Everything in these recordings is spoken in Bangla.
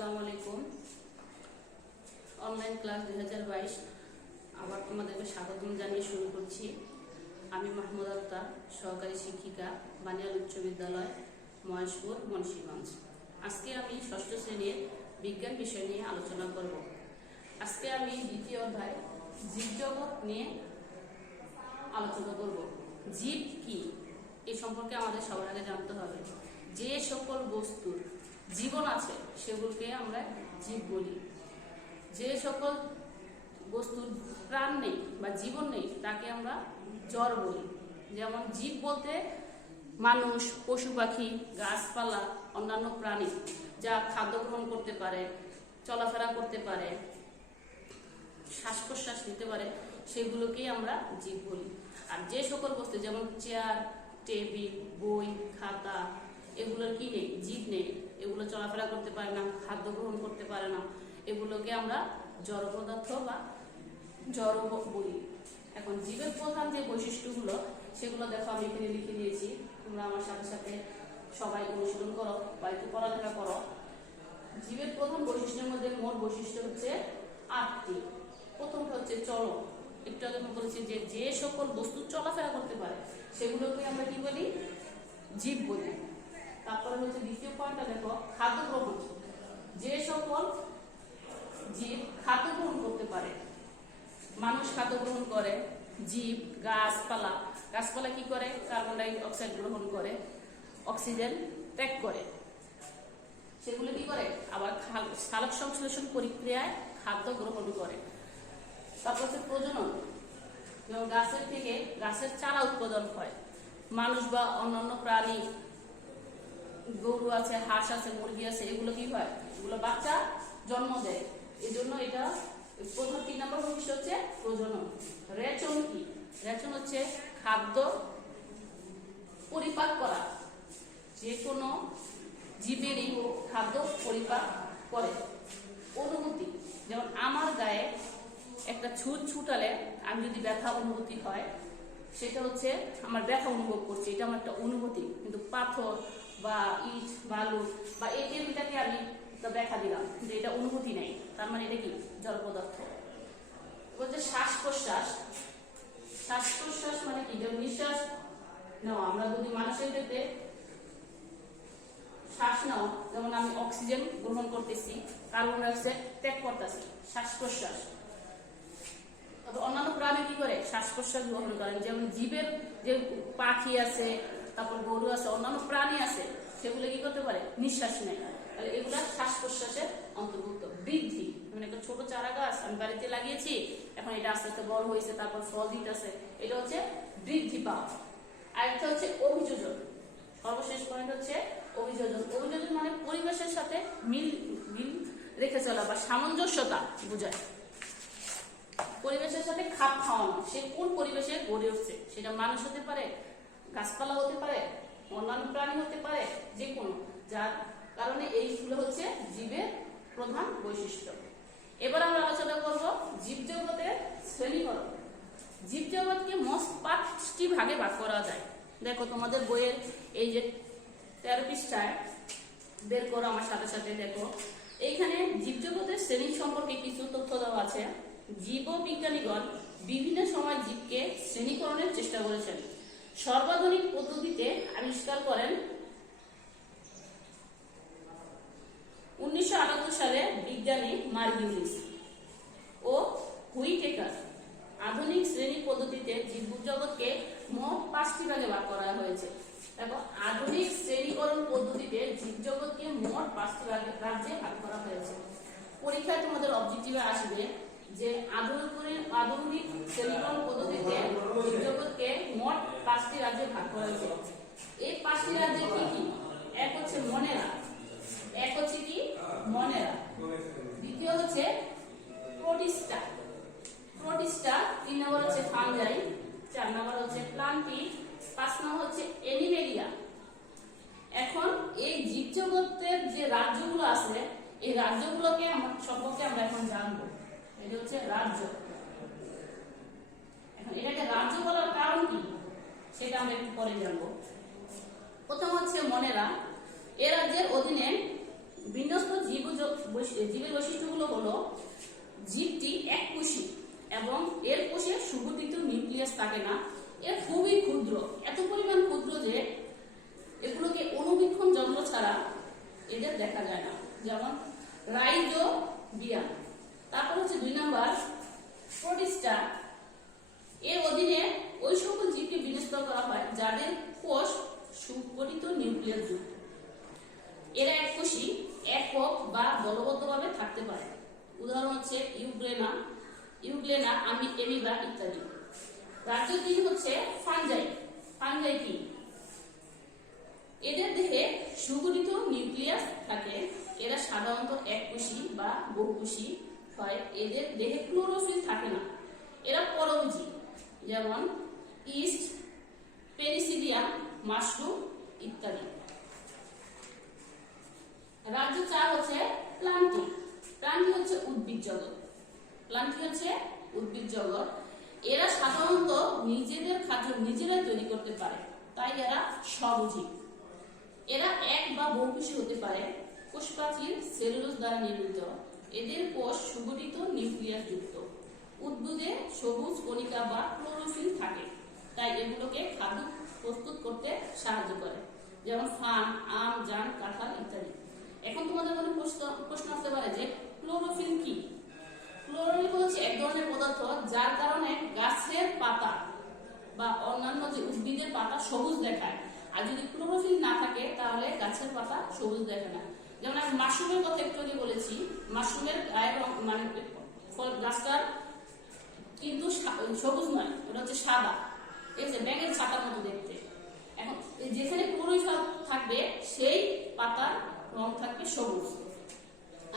আসসালামু আলাইকুম। অনলাইন ক্লাস 2022 আবার তোমাদেরকে স্বাগতম জানিয়ে শুরু করছি। আমি মাহমুদ আক্তার, সহকারী শিক্ষিকা, বানিয়াল উচ্চ বিদ্যালয়, মহেশপুর, মুন্সিগঞ্জ। আজকে আমি ষষ্ঠ শ্রেণীর বিজ্ঞান বিষয় নিয়ে আলোচনা করব। আজকে আমি দ্বিতীয় অধ্যায় জীবজগৎ নিয়ে আলোচনা করব। জীব কি এই সম্পর্কে আমাদের সবার আগে জানতে হবে। যে সকল বস্তুর জীবন আছে সেগুলোকে আমরা জীব বলি। যে সকল বস্তুর প্রাণ নেই বা জীবন নেই তাকে আমরা জড় বলি। যেমন জীব বলতে মানুষ, পশু পাখি, গাছপালা, অন্যান্য প্রাণী যা খাদ্য গ্রহণ করতে পারে, চলাফেরা করতে পারে, শ্বাস প্রশ্বাস নিতে পারে, সেগুলোকেই আমরা জীব বলি। আর যে সকল বস্তু যেমন চেয়ার, টেবিল, বই, খাতা, এগুলোর কি নেই? জীব নেই। এগুলো চলাফেরা করতে পারে না, খাদ্য গ্রহণ করতে পারে না, এগুলোকে আমরা জড় পদার্থ বা জড় বলি। এখন জীবের প্রধান যে বৈশিষ্ট্যগুলো সেগুলো দেখো আমি এখানে লিখে দিয়েছি। তোমরা আমার সাথে সাথে সবাই অনুশীলন করো বা একটু পড়ালেখা করো। জীবের প্রধান বৈশিষ্ট্যের মধ্যে মোট বৈশিষ্ট্য হচ্ছে 8টি। প্রথমটা হচ্ছে চলন। একটু আগে বলেছি যে যে সকল বস্তু চলাফেরা করতে পারে সেগুলোকে আমরা কি বলি? জীব বলি। তারপরে হচ্ছে দ্বিতীয় পয়েন্টটা দেখো, খাদ্য গ্রহণ। যে সকল জীব খাদ্য গ্রহণ করতে পারে, মানুষ খাদ্য গ্রহণ করে, জীব, গাছপালা কি করে? কার্বন ডাই অক্সাইড গ্রহণ করে, অক্সিজেন ত্যাগ করে, সেগুলো কি করে? আবার সালোক সংশ্লেষণ প্রক্রিয়ায় খাদ্য গ্রহণ করে। তারপর হচ্ছে প্রজনন। যেমন গাছের থেকে গাছের চারা উৎপাদন হয়। মানুষ বা অন্যান্য প্রাণী, গরু আছে, হাঁস আছে, মুরগি আছে, এগুলো কি হয়? এগুলো বাচ্চা জন্ম দেয়। এই জন্য এটা প্রথম 3 নম্বর বৈশিষ্ট্য হচ্ছে প্রজনন। রেচন কি? রেচন হচ্ছে খাদ্য পরিপাক করা। যে কোনো জীবেরই খাদ্য পরিপাক করে। অনুভূতি, যেমন আমার গায়ে একটা ছুটালে আমি যদি ব্যথা অনুভূতি হয়, সেটা হচ্ছে আমার ব্যথা অনুভব করছি, এটা আমার একটা অনুভূতি। কিন্তু পাথর বা ইট, বালু বা এই টেবিলটাকে আমি ব্যথা দিলাম, কিন্তু এটা অনুভূতি নেই, তার মানে এটা কি? জড় পদার্থ। বলছে শ্বাস প্রশ্বাস। শ্বাস প্রশ্বাস মানে কি? যেমন নিঃশ্বাস নেওয়া, আমরা যদি মানুষের ক্ষেত্রে শ্বাস নেওয়া, যেমন আমি অক্সিজেন গ্রহণ করতেছি, কার্বন ডাই অক্সাইড ত্যাগ করতেছি, শ্বাস প্রশ্বাস। অন্যান্য প্রাণী কি করে? শ্বাস প্রশ্বাস গ্রহণ করেন। যেমন জীবের যে পাখি আছে, তারপর গরু আছে, অন্যান্য প্রাণী আছে, সেগুলো কি করতে পারে? নিঃশ্বাস নেয়। তাহলে এগুলা শ্বাস প্রশ্বাসের অন্তর্ভুক্ত। বৃদ্ধি, মানে একটা ছোট চারা গাছ আমি বাড়িতে লাগিয়েছি, এখন এটা আস্তে আস্তে বড় হয়েছে, তারপর ফল দিতেছে, এটা হচ্ছে বৃদ্ধি পাওয়া। আরেকটা হচ্ছে অভিযোজন। সর্বশেষ পয়েন্ট হচ্ছে অভিযোজন। অভিযোজন মানে পরিবেশের সাথে মিল রেখে চলা বা সামঞ্জস্যতা বোঝায়। পরিবেশের সাথে খাপ খাওয়ানো। সে কোন পরিবেশে গড়ে উঠছে, সেটা মানুষ হতে পারে, গাছপালা হতে পারে, অন্যান্য প্রাণী হতে পারে, যে কোনো, যার কারণে এইগুলো হচ্ছে জীবের প্রধান বৈশিষ্ট্য। এবার আমরা আলোচনা করব জীবজগতের শ্রেণীকরণ। জীবজগৎকে মোট 5টি ভাগে ভাগ করা যায়। দেখো তোমাদের বইয়ের এই যে 13 পৃষ্ঠায় বের করো আমার সাথে সাথে। দেখো এইখানে জীবজগতের শ্রেণী সম্পর্কে কিছু তথ্য দেওয়া আছে। জীববিজ্ঞানীগণ বিভিন্ন সময় জীবকে শ্রেণীকরণের চেষ্টা করেছেন। সর্বাধুনিক পদ্ধতিতে আবিষ্কার করেন 1978 সালে বিজ্ঞানী মার্কিউলিস ও হুইটেকার। আধুনিক শ্রেণী পদ্ধতিতে জীবজগৎকে মোট 5টি ভাগে ভাগ করা হয়েছে। দেখো আধুনিক শ্রেণীকরণ পদ্ধতিতে জীবজগৎকে মোট 5টি রাজ্যে ভাগ করা হয়েছে। পরীক্ষায় তোমাদের অবজেক্টিভে আসবে যে আধুনিক শ্রেণীকরণ পদ্ধতিতে জীবজগৎকে মোট 5টি রাজ্যে ভাগ করা হয়েছে। এই 5টি রাজ্য কি কি? এক হচ্ছে মনেরা। এক হচ্ছে কি? মনেরা। দ্বিতীয় হচ্ছে প্রোটিস্টা। 3 নম্বর হচ্ছে ফাঙ্গাই। 4 নম্বর হচ্ছে প্লান্টি। 5 নম্বর হচ্ছে অ্যানিমেলিয়া। এখন এই জীবজগতের যে রাজ্যগুলো আছে, এই রাজ্যগুলোকে সম্পর্কে আমরা এখন জানবো। এটা হচ্ছে রাজ্য। এখন এটাকে রাজ্য বলার কারণ কি সেটা আমরা একটু পরে জানবো। প্রথম হচ্ছে মনেরা। এ রাজ্যের অধীনে বিন্যস্ত জীবের বৈশিষ্ট্যগুলো হলো জীবটি এককোষী এবং এর কোষে সুগঠিত নিউক্লিয়াস থাকে না। এর খুবই ক্ষুদ্র, এত পরিমাণ ক্ষুদ্র যে এগুলোকে অণুবীক্ষণ যন্ত্র ছাড়া এদের দেখা যায় না, যেমন রাইজোবিয়াম। তারপর হচ্ছে 2 নাম্বার প্রোটিস্টা। এর অধীনে ওই সকল জীবকে বিন্যস্ত করা হয় যাদের কোষ সুগঠিত নিউক্লিয়াস যুক্ত। এরা এককোষী, একক বা দলবদ্ধভাবে থাকতে পারে। উদাহরণ হচ্ছে ইউগ্লেনা, অ্যামিবা ইত্যাদি। রাজ্য 3 হচ্ছে ফাঙ্গাই। ফাঙ্গাই কি? এদের দেহে সুগঠিত নিউক্লিয়াস থাকে। এরা সাধারণত এককোষী বা বহুকোষী হয়। এদের দেহে ক্লোরোফিল থাকে না। এরা পরভোজী, যেমন ইস্ট, পেনিসিলিয়াম, মাশরুম ইত্যাদি। রাজ্য 4 হচ্ছে প্লান্টি। প্লান্টি হচ্ছে উদ্ভিদ জগৎ। প্লান্টি হচ্ছে উদ্ভিদ জগৎ। এরা সাধারণত নিজেদের খাদ্য নিজেরাই তৈরি করতে পারে, তাই এরা স্বভোজী। এরা এক বা বহুকোষী হতে পারে। কোষপ্রাচীর সেলুলোজ দ্বারা নির্মিত। এদের কোষ সুগঠিত নিউক্লিয়াস যুক্ত। উদ্ভিদে সবুজ কণিকা বা ক্লোরোফিল থাকে, তাই এগুলোকে খাদ্য প্রস্তুত করতে সাহায্য করে, যেমন ফার্ন, আম, জাম, কাঁঠাল ইত্যাদি। এখন তোমাদের মনে প্রশ্ন আসতে পারে যে ক্লোরোফিল কি? ক্লোরোফিল হচ্ছে এক ধরনের পদার্থ যার কারণে গাছের পাতা বা অন্যান্য যে উদ্ভিদের পাতা সবুজ দেখায়। আর যদি ক্লোরোফিল না থাকে তাহলে গাছের পাতা সবুজ দেখে না। যেমন আমি মাশরুমের কথা একটু আগে বলেছি, মাশরুমের গায়ের রং মানে গাছটার কিন্তু সবুজ নয়, ওটা হচ্ছে সাদা, ঠিক আছে, ব্যাঙের ছাতার মতো দেখতে। এখন যেখানে ক্লোরোফিল থাকবে সেই পাতার রং থাকবে সবুজ।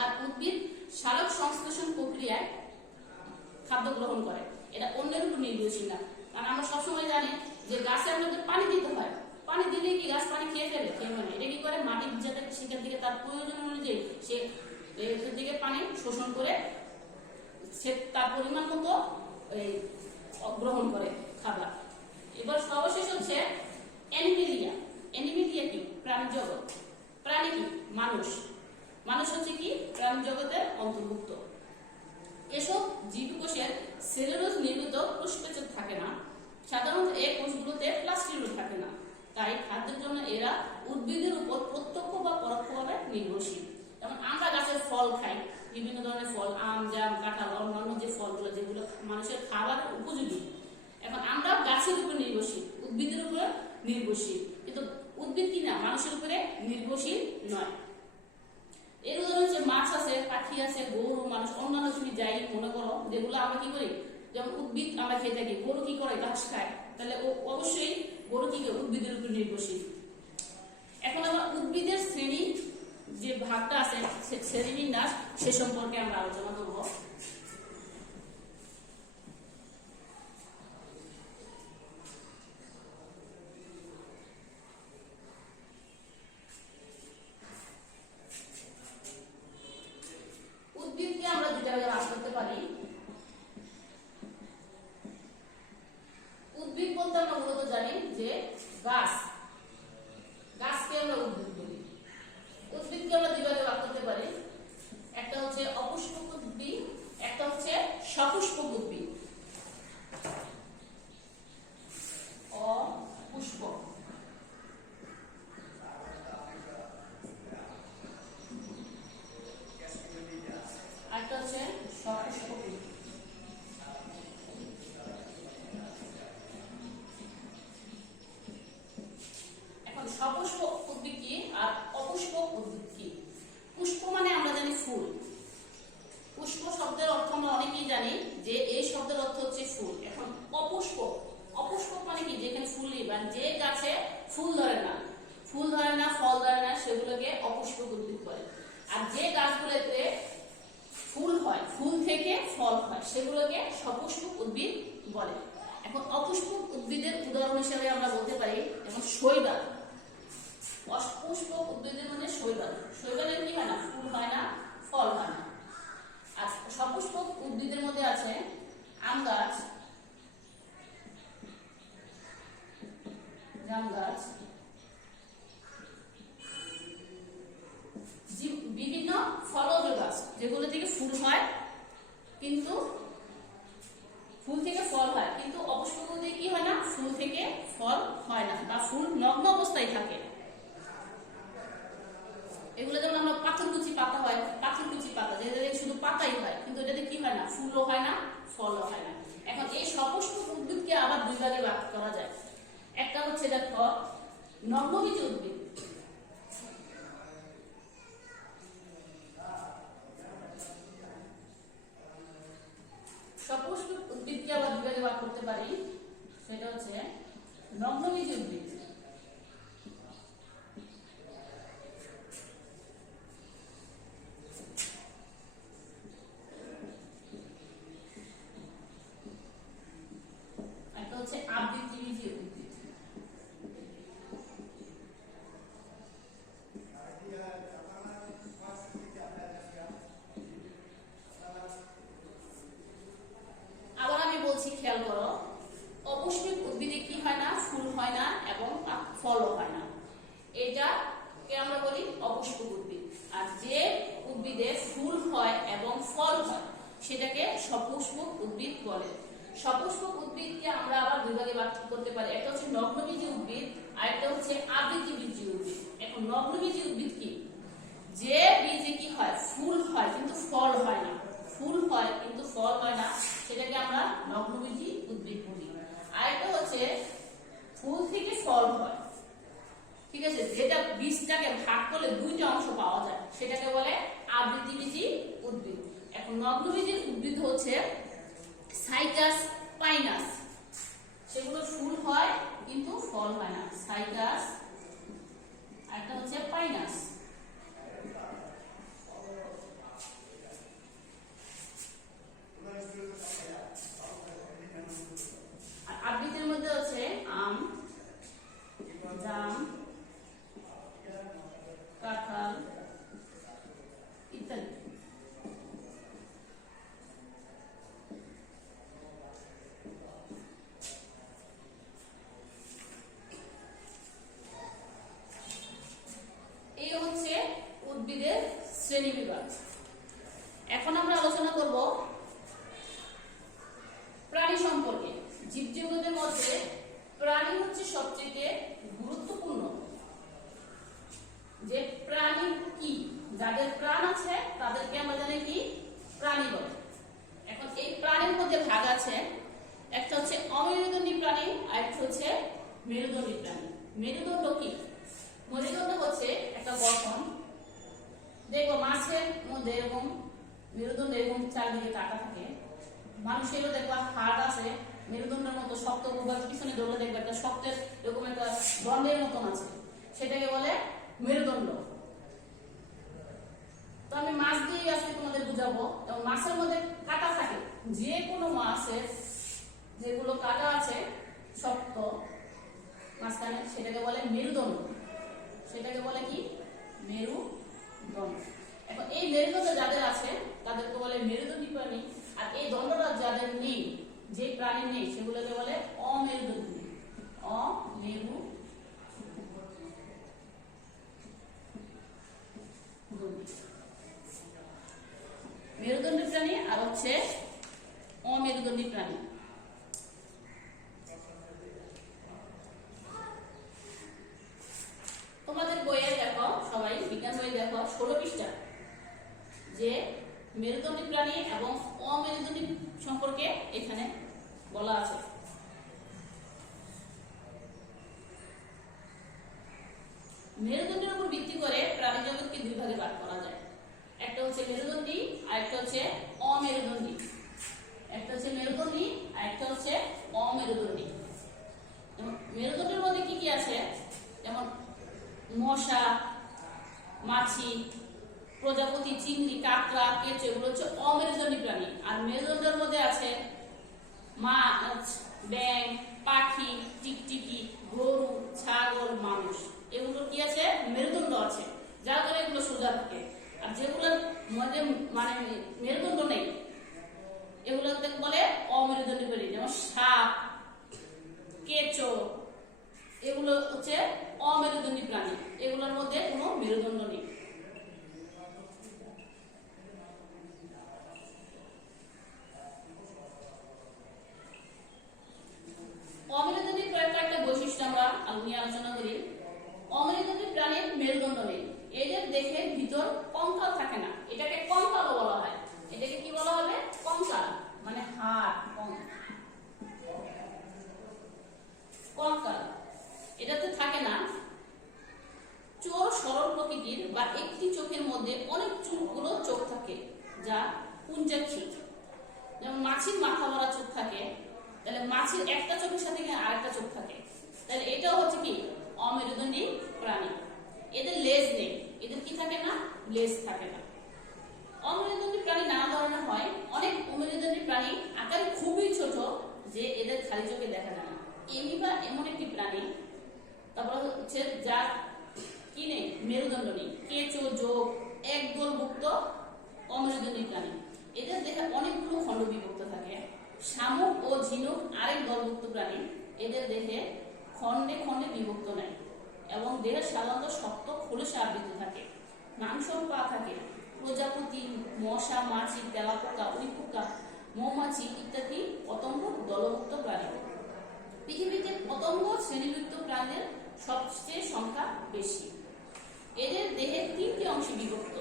আর উদ্ভিদ সালোক সংশ্লেষণ প্রক্রিয়ায় খাদ্য গ্রহণ করে, এটা অন্যের উপর নির্ভরশীল না। কারণ আমরা সবসময় জানি যে গাছে আমাদের পানি দিতে হয়, পানি দিলে কি গাছ পানি খেয়ে ফেলে? খেয়ে মানে এটা কি করে? মাটি ভিজাতে সেখান থেকে তার প্রয়োজন অনুযায়ী সে এর দিকে পানি শোষণ করে সে তার পরিমাণ মতো গ্রহণ করে খাবার। এবার সর্বশেষ হচ্ছে অ্যানিমেলিয়া। অ্যানিমেলিয়া কি? প্রাণী জগৎ। প্রাণী কি? মানুষ। মানুষ হচ্ছে কি? প্রাণী জগতের অন্তর্ভুক্ত। এসব জীবকোষের সেলুলোজ নির্মিত কোষপ্রাচীর থাকে না। সাধারণত এই কোষগুলোতে প্লাস্টিডও থাকে না, তাই খাদ্যের জন্য এরা উদ্ভিদের উপর প্রত্যক্ষ বা পরোক্ষভাবে নির্ভরশীল। যেমন আমরা গাছের ফল খাই, বিভিন্ন ধরনের ফল, আম, জাম, কাঁঠাল, অন্যান্য যে ফলগুলো যেগুলো মানুষের খাবার উপযোগী। এখন আমরা গাছের উপর নির্ভরশীল, উদ্ভিদের উপর নির্ভরশীল, কিন্তু উদ্ভিদ কি না মানুষের উপরে নির্ভরশীল নয়। এর উদাহরণ হচ্ছে মাছ আছে, পাখি আছে, গরু, মানুষ, অন্যান্য তুমি যাই মনে করো যেগুলো আমরা কি করি, যেমন উদ্ভিদ আমরা খেয়ে থাকি, গরু কি করে? ঘাস খায়, তাহলে ও অবশ্যই গরু কি করে? উদ্ভিদের উপর নির্ভরশীল। এখন আমরা উদ্ভিদের শ্রেণী যে ভাগটা আছে শ্রেণীবিন্যাস সে সম্পর্কে আমরা আলোচনা করব। উদ্ভিদকে আমরা দুটা ভাগে ভাগ করতে পারি। উদ্ভিদ বলতে আমরা মূলত জানি যে গাছ, গাছকে আমরা উদ্ভিদ বলি। উদ্ভিদকে আমরা দুই ভাগে ভাগ করতে পারি, একটা হচ্ছে অপুষ্পক উদ্ভিদ, একটা হচ্ছে সপুষ্পক উদ্ভিদ। অপুষ্পক একটা হচ্ছে সপুষ্পক উদ্ভিদ। এখন সপুষ্পক উদ্ভিদ কি আর অপুষ্পক উদ্ভিদ কি? পুষ্প মানে আমরা জানি ফুল। পুষ্প শব্দের অর্থ আমরা অনেকেই জানি যে এই শব্দের অর্থ হচ্ছে ফুল। এখন অপুষ্পক, অপুষ্পক মানে কি? যেখানে ফুলই বা যে গাছে ফুল ধরে না, ফুল ধরে না, ফল ধরে না, সেগুলোকে অপুষ্পক উদ্ভিদ বলে। আর যে গাছগুলোতে ফুল হয়, ফুল থেকে ফল হয়, সেগুলোকে সপুষ্পক উদ্ভিদ বলে। এখন অপুষ্পক উদ্ভিদের উদাহরণ হিসেবে আমরা বলতে পারি যেমন শৈবাল। অপুষ্পক উদ্ভিদের মধ্যে শৈবাল, শৈবালের কি হয় না? ফুল হয় না, ফল হয় না। আর সপুষ্পক উদ্ভিদের মধ্যে আছে আম গাছ, জাম গাছ, বিভিন্ন ফলজ গাছ। সেটাকে সপুষ্পক উদ্ভিদ বলে। সপুষ্পক উদ্ভিদকে আমরা আবার দুই ভাগে ভাগ করতে পারি, একটা হচ্ছে নগ্নবীজি উদ্ভিদ আর একটা হচ্ছে আবৃতবীজি উদ্ভিদ। এখন নগ্নবীজি উদ্ভিদ কি? যে বীজে কি হয়, ফুল হয় কিন্তু ফল হয় না, ফুল হয় কিন্তু ফল হয় না, সেটাকে আমরা নগ্নবীজি উদ্ভিদ বলি। আর একটা হচ্ছে ফুল থেকে ফল হয়, ঠিক আছে, যেটা বীজটাকে ভাগ করলে দুইটা অংশ পাওয়া যায়, সেটাকে বলে আবৃতবীজি উদ্ভিদ। এখন নগ্নবীজি উদ্ভিদ হচ্ছে সাইকাস পাইনাস, সেগুলো ফুল হয় কিন্তু ফল হয় না, সাইকাস, আর একটা হচ্ছে পাইনাস। আর আবৃতের মধ্যে হচ্ছে আম, জাম, কাঁঠাল ইত্যাদি। এই হচ্ছে উদ্ভিদের শ্রেণীবিভাগ। এখন আমরা আলোচনা করব প্রাণী সম্পর্কে। জীবজগতের মধ্যে প্রাণী হচ্ছে সবচেয়ে গুরুত্বপূর্ণ যে প্রাণী কি, যাদের প্রাণ আছে তাদেরকে আমরা জানি কি প্রাণী বলে। এখন এই প্রাণীর মধ্যে ভাগ আছে, একটা হচ্ছে অমেরুদণ্ডী প্রাণী আর একটা হচ্ছে মেরুদণ্ডী প্রাণী। মেরুদণ্ড কি? মেরুদণ্ড হচ্ছে একটা গঠন, দেখো মাছের মধ্যে এরকম মেরুদণ্ড এরকম চারদিকে কাটা থাকে, মানুষেরও দেখবা হাড় আছে মেরুদণ্ডের মতো শক্ত, পিছনে ধরলে দেখবে একটা শক্তের এরকম একটা দণ্ডের মতন আছে, সেটাকে বলে মেরুদণ্ড। তো আমি মাছ দিয়ে আজকে তোমাদের বুঝাবো। এবং মাছের মধ্যে কাটা থাকে, যে কোনো মাছের যেগুলো কাটা আছে শক্ত মাঝখানে, সেটাকে বলে মেরুদণ্ড, সেটাকে বলে কি মেরুদণ্ড। এখন এই মেরুদণ্ড যাদের আছে তাদেরকে বলে মেরুদণ্ডী প্রাণী, আর এই দণ্ডটা যাদের নেই, যে প্রাণীর নেই, সেগুলোকে বলে অমেরুদণ্ডী। মেরুদণ্ডী প্রাণী আর হচ্ছে অমেরুদণ্ডী প্রাণী। তোমাদের বইয়ে দেখো, সবাই বিজ্ঞান বই দেখো 16 পৃষ্ঠা, যে মেরুদণ্ডী প্রাণী এবং অমেরুদণ্ডী সম্পর্কে এখানে বলা আছে। মেরুদণ্ডের উপর ভিত্তি করে প্রাণী জগৎকে দুই ভাগে ভাগ করা যায়, একটা হচ্ছে মেরুদণ্ডী আর একটা হচ্ছে অমেরুদণ্ডী। একটা হচ্ছে মেরুদণ্ডী আর একটা হচ্ছে অমেরুদণ্ডী। মেরুদণ্ডের মধ্যে কি কি আছে, যেমন মশা, মাছি, প্রজাপতি, চিংড়ি, কাঁকড়া, কেঁচো, এগুলো হচ্ছে অমেরুদণ্ডী প্রাণী। আর মেরুদণ্ডের মধ্যে আছে মাছ, ব্যাঙ, পাখি, টিকটিকি, গরু, ছাগল, মানুষ, এগুলো কি আছে মেরুদণ্ড আছে, যার কারণে এগুলো সোজা থাকে। আর যেগুলোর মধ্যে মানে মেরুদণ্ড নেই, এগুলোকে বলে অমেরুদণ্ডী প্রাণী, যেমন সাপ, কেঁচো, এগুলো হচ্ছে অমেরুদণ্ডী প্রাণী, এগুলোর মধ্যে কোনো মেরুদণ্ড নেই। অমেরুদণ্ডী প্রাণীর কয়েকটা বৈশিষ্ট্য আমরা নিয়ে আলোচনা করি। অমেরুদণ্ডী প্রাণীর মেরুদণ্ড নেই, এদের দেহের ভিতর কঙ্কাল থাকে না, এটাকে কঙ্কাল বলা হয়। এটাকে কি বলা হবে? কঙ্কাল, মানে হাড়, কঙ্কাল এটাতে থাকে না। চোর সরল প্রকৃতির বা একটি চোখের মধ্যে অনেক চোখগুলো চোখ থাকে, যা পুঞ্জাক্ষী। যেমন মাছির মাথা ভরা চোখ থাকে, তাহলে মাছির একটা চোখের সাথে আরেকটা চোখ থাকে, তাহলে এটাও হচ্ছে কি অমেরুদণ্ডী প্রাণী। এদের লেজ নেই, এদের কি থাকে না, লেজ থাকে না। অমেরুদণ্ডী প্রাণী নানা ধরনের হয়। অনেক অমেরুদণ্ডী প্রাণী আকারে খুবই ছোট, যে এদের খালি চোখে দেখা যায় না। এমিবা এমন একটি প্রাণী, তারপর হচ্ছে যার কি নেই, মেরুদণ্ড নেই। কেঁচো, জোঁক একদলভুক্ত অমেরুদণ্ডী প্রাণী, এদের দেহে অনেকগুলো খণ্ড বিভক্ত থাকে। শামুক ও ঝিনুক আরেক দলভুক্ত প্রাণী, এদের দেহে খণ্ডে খণ্ডে বিভক্ত নেয় এবং দেহের সাধারণত শক্ত খোলসে আবৃত থাকে। মাংস পা থাকে, প্রজাপতি, মশা, মাছি, তেলাপোকা, উইপোকা, মৌমাছি ইত্যাদি পতঙ্গ দলভুক্ত প্রাণী। পৃথিবীতে পতঙ্গ শ্রেণীভুক্ত প্রাণীদের সবচেয়ে সংখ্যা বেশি। এদের দেহের 3টি অংশে বিভক্ত।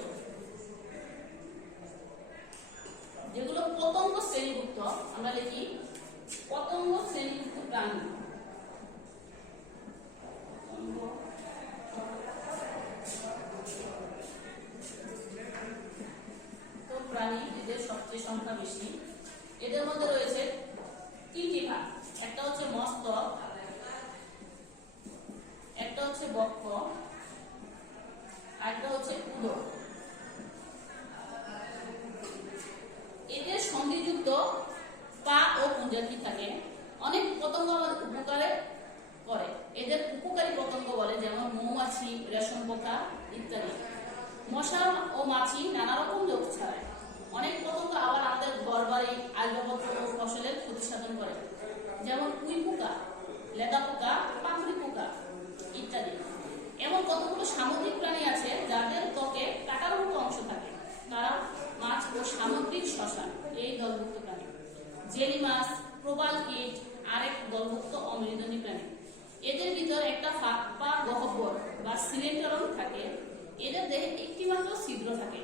যেগুলো পতঙ্গ শ্রেণীভুক্ত আমরা লিখি পতঙ্গ শ্রেণীভুক্ত প্রাণী। প্রাণী এদের সবচেয়ে সংখ্যা বেশি। এদের মধ্যে রয়েছে 3টি ভাগ। একটা হচ্ছে মস্তক, একটা হচ্ছে বক্ষ, আরেকটা হচ্ছে উদর। এদের সন্ধিযুক্ত পা ও পুঞ্জাকি থাকে। অনেক পতঙ্গ আমাদের উপকারে করে। এদের উপকারী পতঙ্গ বলে, যেমন মৌমাছি, রেশম পোকা ইত্যাদি। মশা ও মাছি নানা রকম রোগ ছড়ায়। অনেক পতঙ্গ আবার আমাদের ঘরবাড়ি, আসবাবপত্র ও ফসলের ক্ষতি সাধন করে, যেমন উইপোকা, লেদা পোকা, পাখরি পোকা ইত্যাদি। এমন কতগুলো সামুদ্রিক প্রাণী আছে যাদের ত্বকে কাটার মতো অংশ থাকে। তারা মাছ ও সামুদ্রিক শ্মশান এই দলভুক্ত প্রাণী। জেলি মাছ, প্রবাল কীট আরেক দলভুক্ত অমেরুদণ্ডী প্রাণী। এদের ভিতর একটা ফাঁক বা গহ্বর বা সিলিন্ডারন থাকে। এদের দেহে একটি মাত্র ছিদ্র থাকে।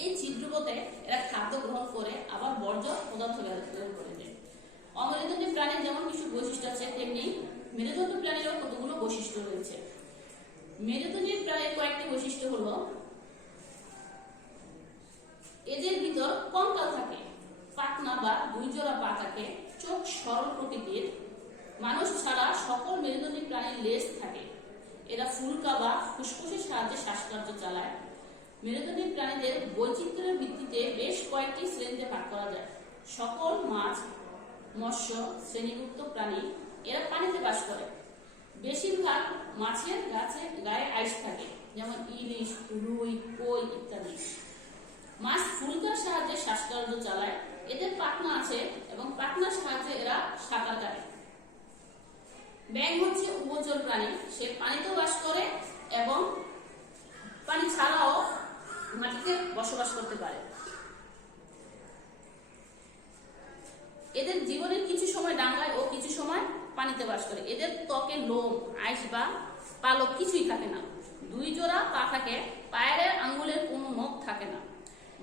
এই ছিদ্রপথে এরা খাদ্য গ্রহণ করে আবার বর্জ্য পদার্থ বের করে দেয়। অমেরুদণ্ডী প্রাণীর যেমন কিছু বৈশিষ্ট্য আছে, তেমনি মেরুদণ্ডী প্রাণীরও কতগুলো বৈশিষ্ট্য রয়েছে। মেরুদণ্ডী প্রাণীর কয়েকটি বৈশিষ্ট্য হলো, এদের ভিতর কঙ্কাল থাকে, পাখনা বা 2 জোড়া পা থাকে, চোখ সরল প্রকৃতির। মানুষ ছাড়া সকল মেরুদণ্ডী প্রাণীর লেজ থাকে। এরা ফুলকা বা ফুসফুসের সাহায্যে শ্বাসকার্য চালায়। মেরুদণ্ডী প্রাণীদের বৈচিত্র্যের ভিত্তিতে বেশ কয়েকটি শ্রেণীতে ভাগ করা যায়। সকল মাছ, মৎস্য শ্রেণীভুক্ত প্রাণী। এরা পানিতে বাস করে। বেশিরভাগ মাছের গায়ে আইস থাকে, যেমন ইলিশ, রুই, কই ইত্যাদি। মাছ ফুলকার সাহায্যে শ্বাসকার্য চালায়। এদের পাখনা আছে এবং পাখনার সাহায্যে এরা সাঁতার কাটে। ব্যাঙ হচ্ছে উভচর প্রাণী। সে পানিতেও বাস করে এবং পানি ছাড়াও মাটিতে বসবাস করতে পারে। এদের জীবনের কিছু সময় ডাঙায় ও কিছু সময় পানিতে বাস করে। এদের ত্বকে লোম, আইস বা পালক কিছুই থাকে না। 2 জোড়া পা থাকে, পায়ের আঙ্গুলের কোনো নখ থাকে না।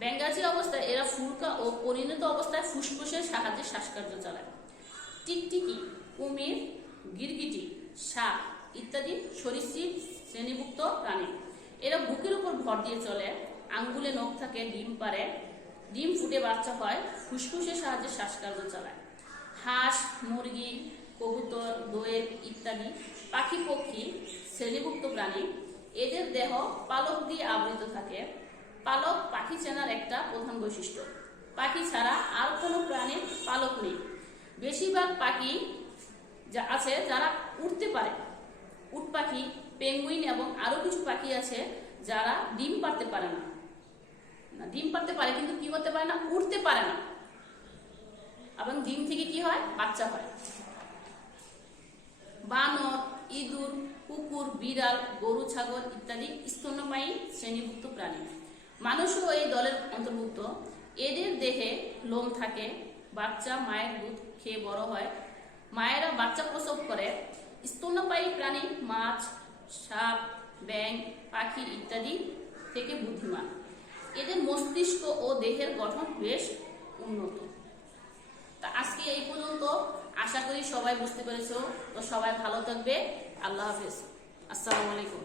ব্যাঙাচি অবস্থায় এরা ফুলকা ও পরিণত অবস্থায় ফুসফুসের সাহায্যে শ্বাসকার্য চালায়। টিকটিকি, কুমির, গিরগিটি, সাপ ইত্যাদি সরীসৃপ শ্রেণীভুক্ত প্রাণী। এরা বুকের উপর ভর দিয়ে চলে। আঙ্গুলে নখ থাকে, ডিম পারে, ডিম ফুটে বাচ্চা হয়, ফুসফুসের সাহায্যে শ্বাসকার্য চালায়। হাঁস, মুরগি, কবুতর, দোয়েল ইত্যাদি পাখি পক্ষী শ্রেণীভুক্ত প্রাণী। এদের দেহ পালক দিয়ে আবৃত থাকে। পালক পাখি চেনার একটা প্রধান বৈশিষ্ট্য। পাখি ছাড়া আর কোনো প্রাণীর পালক নেই। বেশিরভাগ পাখি যা আছে যারা উড়তে পারে। উট পাখি, পেঙ্গুইন এবং আরো কিছু পাখি আছে যারা ডিম পারতে পারে না। ডিম পারতে পারে কিন্তু কি করতে পারে না, উড়তে পারে না। এবং ডিম থেকে কি হয়, বাচ্চা হয়। বানর, ইঁদুর, কুকুর, বিড়াল, গরু, ছাগল ইত্যাদি স্তন্যপায়ী শ্রেণীভুক্ত প্রাণী। মানুষও এই দলের অন্তর্ভুক্ত। এদের দেহে লোম থাকে। বাচ্চা মায়ের দুধ খেয়ে বড় হয়। মায়েরা বাচ্চা প্রসব করে। স্তন্যপায়ী প্রাণী মাছ, সাপ, ব্যাঙ, পাখি ইত্যাদি থেকে বুদ্ধিমান। এদের মস্তিষ্ক ও দেহের গঠন বেশ উন্নত। তা আজকে এই পর্যন্ত। আশা করি সবাই বুঝতে পেরেছো। তো সবাই ভালো থাকবে। আল্লাহ হাফেজ। আসসালামু আলাইকুম।